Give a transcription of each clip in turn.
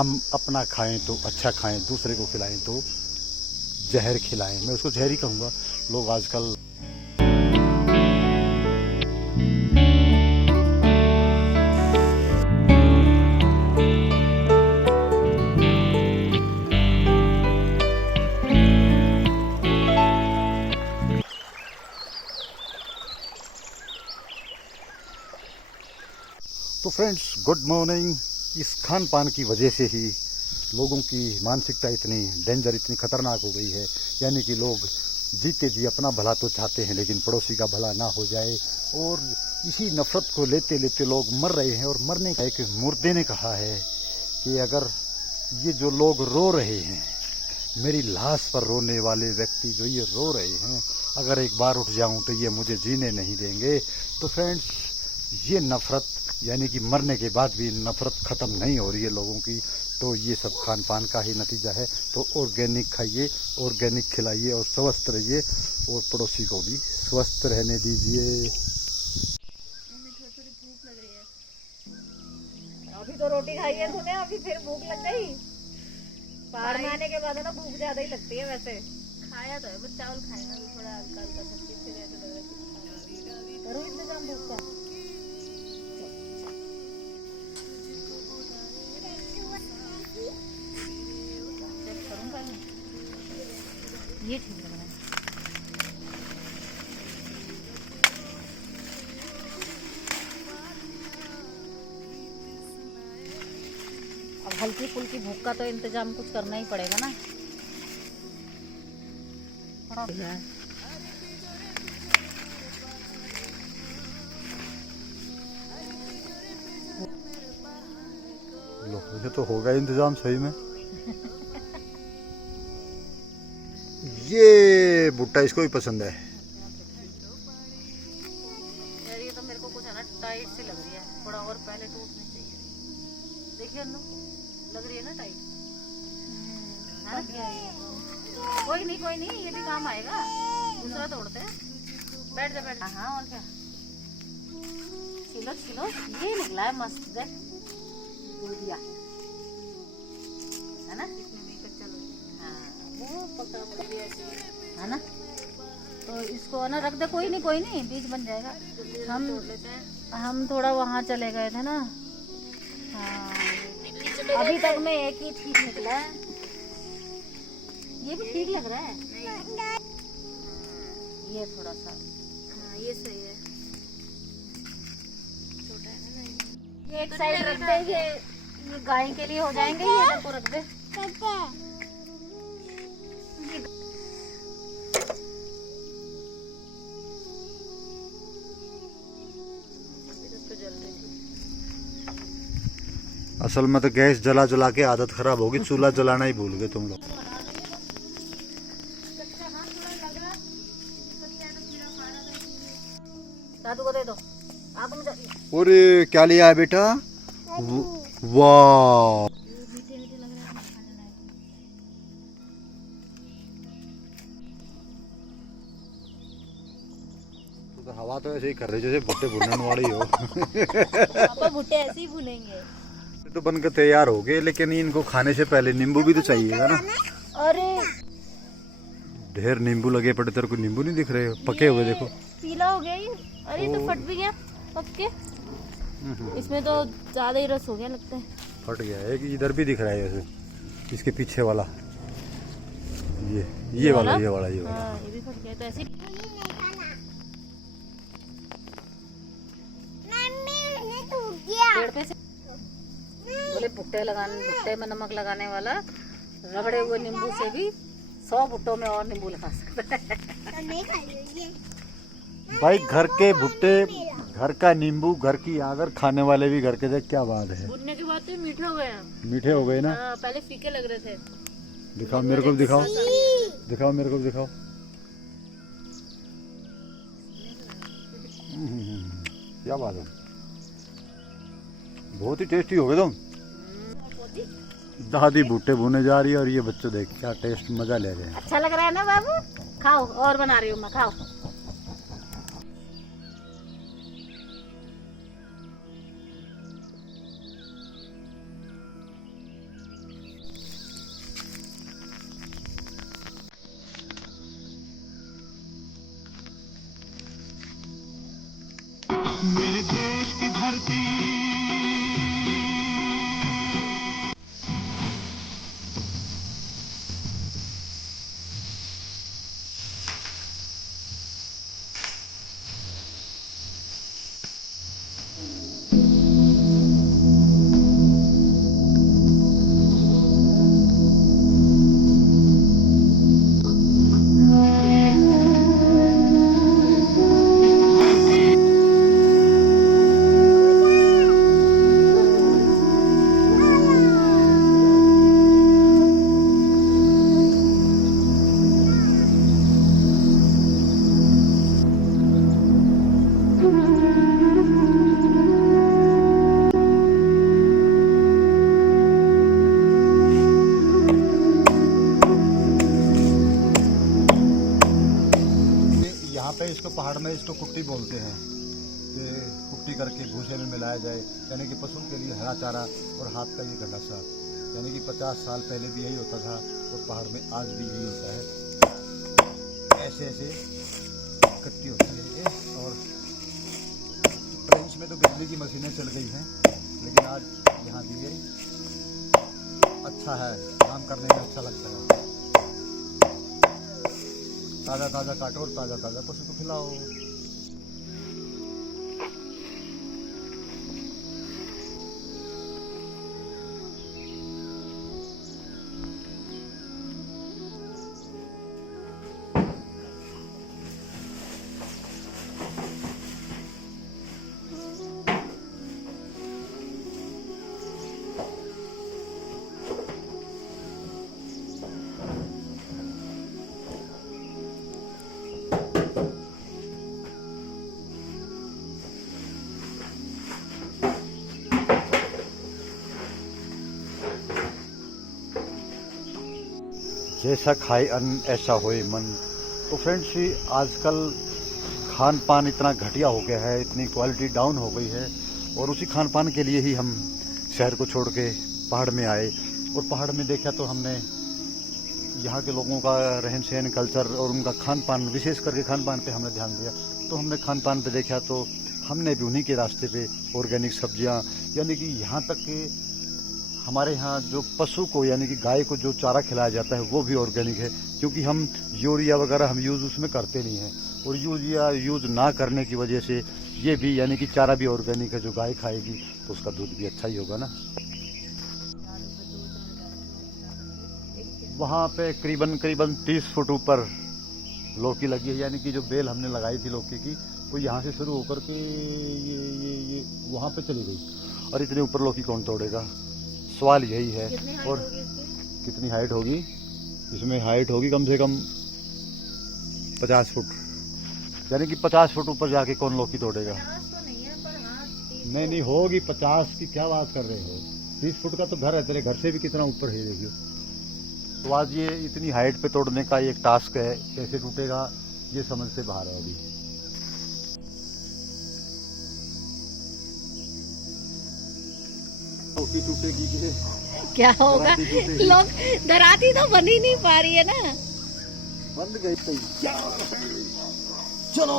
हम अपना खाएं तो अच्छा खाएं, दूसरे को खिलाएं तो जहर खिलाएं। मैं उसको जहर ही कहूँगा। लोग आजकल तो फ्रेंड्स, गुड मॉर्निंग। इस खान पान की वजह से ही लोगों की मानसिकता इतनी डेंजर, इतनी खतरनाक हो गई है। यानी कि लोग जीते जी अपना भला तो चाहते हैं, लेकिन पड़ोसी का भला ना हो जाए। और इसी नफरत को लेते लेते लोग मर रहे हैं। और मरने का एक मुर्दे ने कहा है कि अगर ये जो लोग रो रहे हैं, मेरी लाश पर रोने वाले व्यक्ति जो ये रो रहे हैं, अगर एक बार उठ जाऊं तो ये मुझे जीने नहीं देंगे। तो फ्रेंड्स, ये नफरत, यानी कि मरने के बाद भी नफरत ख़त्म नहीं हो रही है लोगों की, तो ये सब खान पान का ही नतीजा है। तो ऑर्गेनिक खाइए, ऑर्गेनिक खिलाइए और स्वस्थ रहिए, और पड़ोसी को भी स्वस्थ रहने दीजिए। भूख लग रही है। अभी तो रोटी खाई है तूने, अभी फिर भूख लग गई। पहाड़ में आने के बाद है ना, भूख ज्यादा ही लगती है। वैसे खाया तो है, बस चावल खाए ना, थोड़ा हल्का हल्का सब्जी से रहता लग रहा है। करो इंतजाम भूख का। ये ठीक लग रहा है। अब हल्की फुल्की भूख का तो इंतजाम कुछ करना ही पड़ेगा ना। लो, ये तो होगा इंतजाम सही में। ये भुट्टा इसको भी पसंद है। यार ये तो मेरे को कुछ है ना टाइट सी लग रही है, थोड़ा और पहले टूटनी चाहिए। देखिए अन्नू, लग रही है ना टाइट। कोई नहीं कोई नहीं, ये भी काम आएगा। दूसरा तोड़ते हैं। बैठ जा बैठ जा। हाँ और क्या, छिलो छिलो। ये निकला है मस्त, देख दूधिया है ना। इसमें भी कच्चा वो पका है ना। तो इसको ना रख दे। कोई नहीं, बीज बन जाएगा। हम थोड़ा वहाँ चले गए थे ना। हाँ, अभी तक में एक ही ठीक निकला है। ये भी ठीक लग रहा है। ये थोड़ा सा, हाँ ये सही है, छोटा है ना। ये एक साइड रख दे। ये गाय के लिए हो जाएंगे। ये इधर को रख दे। असल में तो गैस जला जला के आदत खराब होगी, चूल्हा जलाना ही भूल गए तुम लोग। दादू को दे दो। और क्या लिया है बेटा? वाह, तो हवा तो ऐसे ही कर रही जैसे भुट्टे भुनने वाली हो। पापा भुट्टे ऐसे ही भुनेंगे। तो बनकर तैयार हो गए, लेकिन इनको खाने से पहले नींबू भी तो चाहिएगा ना। अरे ढेर नींबू लगे पड़े, तेरे को नींबू नहीं दिख रहे? पके हुए देखो। पीला हो गया ये। अरे ये तो फट भी गया पक के। इसमें तो ज्यादा ही रस हो गया लगता है। फट गया है। इधर भी दिख रहा है ऐसे, इसके पीछे वाला, ये वाला, ये वाला। हाँ, ये भी फट गया। तो ऐसे पेड़ पे से बोले भुट्टे में नमक लगाने वाला रगड़े हुए नींबू से भी 100 भुट्टों में और नींबू लगा सकता है। भाई घर के भुट्टे, घर का नींबू, घर की आगर, खाने वाले भी घर के। देख क्या बात है। भुनने के बाद तो मीठे हो गए। मीठे हो गए ना। पहले फीके लग रहे थे। दिखाओ मेरे को, दिखाओ दिखाओ मेरे को, दिखाओ। क्या बात है, बहुत ही टेस्टी हो गए तुम। दादी भुट्टे भुने जा रही है और ये बच्चे देख क्या टेस्ट, मजा ले रहे हैं। अच्छा लग रहा है ना बाबू? खाओ, और बना रही हूँ मैं, खाओ। पहाड़ में इसको कुट्टी बोलते हैं, कि कुट्टी करके भूसे में मिलाया जाए, यानी कि पशु के लिए हरा चारा और हाथ का ये गंडासा। यानी कि 50 साल पहले भी यही होता था और पहाड़ में आज भी यही होता है। ऐसे ऐसे इकट्ठी होती है ये। और ट्रेंच में तो बिजली की मशीनें चल गई हैं, लेकिन आज यहाँ भी ये अच्छा है, काम करने में अच्छा लगता है। ताज़ा ताज़ा काटो और ताज़ा ताज़ा पशु को खिलाओ। जैसा खाए अन्न ऐसा होए मन। तो फ्रेंड्स, आजकल खान पान इतना घटिया हो गया है, इतनी क्वालिटी डाउन हो गई है, और उसी खान पान के लिए ही हम शहर को छोड़ के पहाड़ में आए। और पहाड़ में देखा तो हमने यहाँ के लोगों का रहन सहन, कल्चर और उनका खान पान, विशेष करके खान पान पे हमने ध्यान दिया। तो हमने खान पान पे देखा तो हमने भी उन्हीं के रास्ते पे ऑर्गेनिक सब्जियाँ, यानी कि यहाँ तक कि हमारे यहाँ जो पशु को, यानी कि गाय को जो चारा खिलाया जाता है वो भी ऑर्गेनिक है, क्योंकि हम यूरिया वगैरह हम यूज़ उसमें करते नहीं हैं। और यूरिया यूज़ ना करने की वजह से ये भी, यानी कि चारा भी ऑर्गेनिक है। जो गाय खाएगी तो उसका दूध भी अच्छा ही होगा ना। वहाँ पे करीबन 30 फुट ऊपर लौकी लगी है, यानी कि जो बेल हमने लगाई थी लौकी की, वो यहाँ से शुरू होकर के ये वहाँ पे चली गई। और इतने ऊपर लौकी कौन तोड़ेगा, सवाल यही है। और कितनी हाइट होगी इसमें? हाइट होगी कम से कम 50 फुट, यानी कि 50 फुट ऊपर जाके कौन लौकी तोड़ेगा? नहीं होगी 50 की, क्या बात कर रहे हो? 30 फुट का तो घर है, तेरे घर से भी कितना ऊपर है देखियो। तो आज ये इतनी हाइट पे तोड़ने का एक टास्क है, कैसे टूटेगा ये समझ से बाहर है अभी। टूटेगी क्या होगा? लोग दराती तो बन ही नहीं पा रही है ना। बंद गई तो चलो।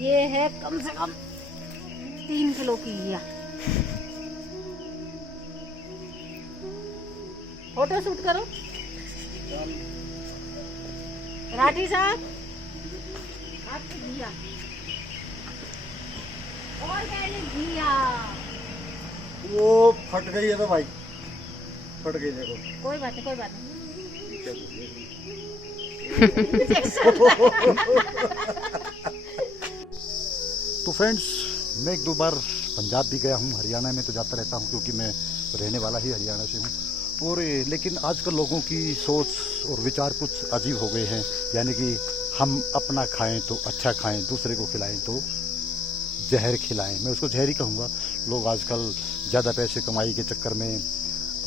ये है कम से कम 3 किलो की घिया। फोटो शूट करो राठी साहब। आपकी घिया, ऑर्गेनिक घिया। वो फट गई है तो भाई, फट गई देखो। कोई बात नहीं, कोई बात नहीं। तो फ्रेंड्स, मैं 1-2 बार पंजाब भी गया हूँ, हरियाणा में तो जाता रहता हूँ, क्योंकि मैं रहने वाला ही हरियाणा से हूँ। और लेकिन आजकल लोगों की सोच और विचार कुछ अजीब हो गए हैं, यानी कि हम अपना खाएं तो अच्छा खाएं, दूसरे को खिलाएं तो जहर खिलाएं। मैं उसको जहर ही कहूँगा। लोग आजकल ज़्यादा पैसे कमाई के चक्कर में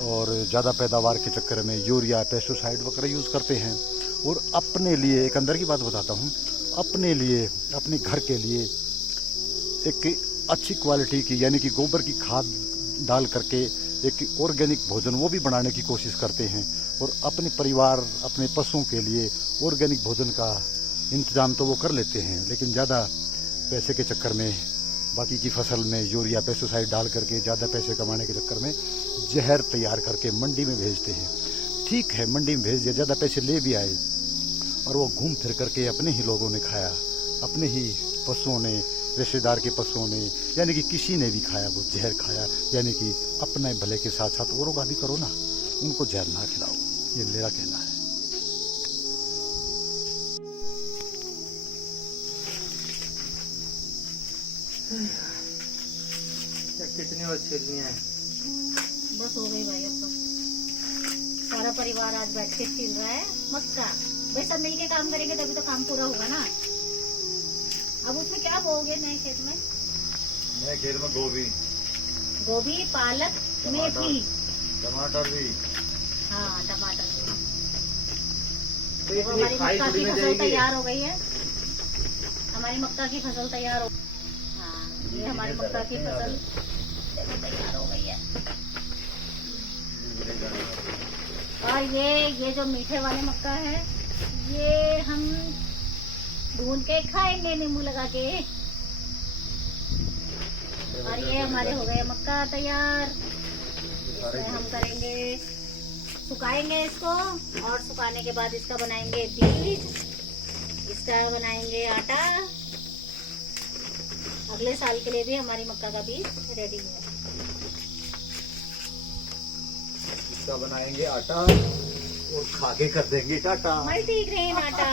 और ज़्यादा पैदावार के चक्कर में यूरिया, पेस्टिसाइड वगैरह यूज़ करते हैं, और अपने लिए, एक अंदर की बात बताता हूँ, अपने लिए, अपने घर के लिए एक अच्छी क्वालिटी की, यानी कि गोबर की खाद डाल करके एक ऑर्गेनिक भोजन वो भी बनाने की कोशिश करते हैं। और अपने परिवार, अपने पशुओं के लिए ऑर्गेनिक भोजन का इंतज़ाम तो वो कर लेते हैं, लेकिन ज़्यादा पैसे के चक्कर में, बाकी की फसल में यूरिया पेस्टिसाइड डाल करके ज़्यादा पैसे कमाने के चक्कर में जहर तैयार करके मंडी में भेजते हैं। ठीक है, मंडी में भेज दिया, ज़्यादा पैसे ले भी आए, और वो घूम फिर करके अपने ही लोगों ने खाया, अपने ही पशुओं ने, रिश्तेदार के पशुओं ने, यानी कि किसी ने भी खाया, वो जहर खाया। यानी कि अपने भले के साथ साथ औरों का भी करो ना, उनको जहर ना खिलाओ, ये मेरा कहना है। कितनी मछलियाँ हैं? बस हो गई भाई, अब तो सारा परिवार आज बैठ के छिल रहा है मक्का। भाई सब मिलके काम करेंगे तभी तो काम पूरा होगा ना। अब उसमें क्या बोओगे नए खेत में? नए खेत में गोभी, पालक, मेथी, टमाटर भी। हाँ टमाटर भी। तो देखो हमारी खाई मक्का की थोड़ी में फसल जाएगी। तैयार हो गई है। हमारी मक्का की फसल तैयार हो, हाँ ये हमारी मक्का की फसल देखो तैयार हो गई है। और ये जो मीठे वाले मक्का है, ये हम भून के खाएंगे नींबू लगा के। और ये हमारे हो गए मक्का तैयार। इसमें हम करेंगे, सुखाएंगे इसको, और सुखाने के बाद इसका बनाएंगे बीज, इसका बनाएंगे आटा। अगले साल के लिए भी हमारी मक्का का बीज रेडी है। इसका बनाएंगे आटा और खा के कर देंगे टाटा। मल्टीग्रेन आटा।